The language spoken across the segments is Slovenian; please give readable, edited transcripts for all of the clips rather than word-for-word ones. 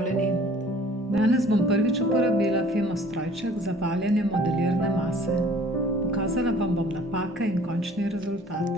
Pozdravljeni! Danes bom prvič uporabila Fimo-strojček za valjenje modelirne mase. Pokazala vam bom napake in končni rezultat.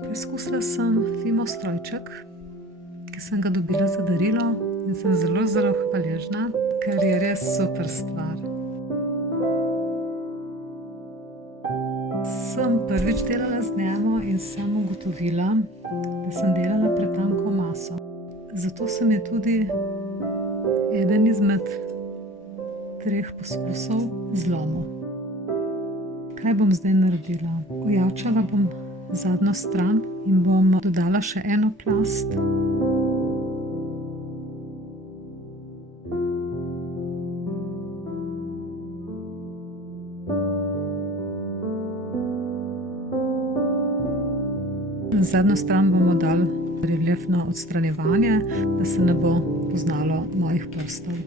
Preizkusila sem Fimo-strojček, ki sem ga dobila za darilo, in sem zelo hvaležna, ker je res super stvar. Sem prvič delala z njim in sem ugotovila, da sem delala pretanko maso. Zato sem je tudi eden izmed 3 poskusov zlomil. Kaj bom zdaj naredila? Ojačala bom zadnjo stran in bom dodala še eno plast. Zadnjo stran bomo dali reliefno odstranjevanje, da se ne bo poznalo mojih prstov.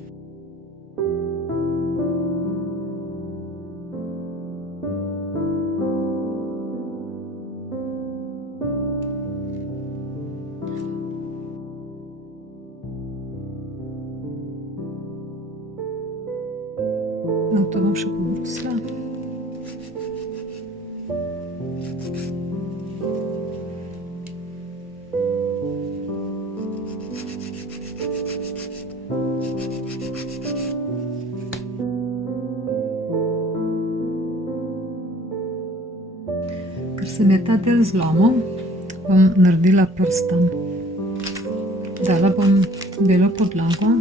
No, to bom še pobrusila. Ker se mi je ta del zlomil, bom naredila prstan. Dala bom belo podlago.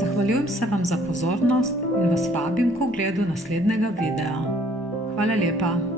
Zahvaljujem se vam za pozornost in vas vabim k ogledu naslednjega videa. Hvala lepa.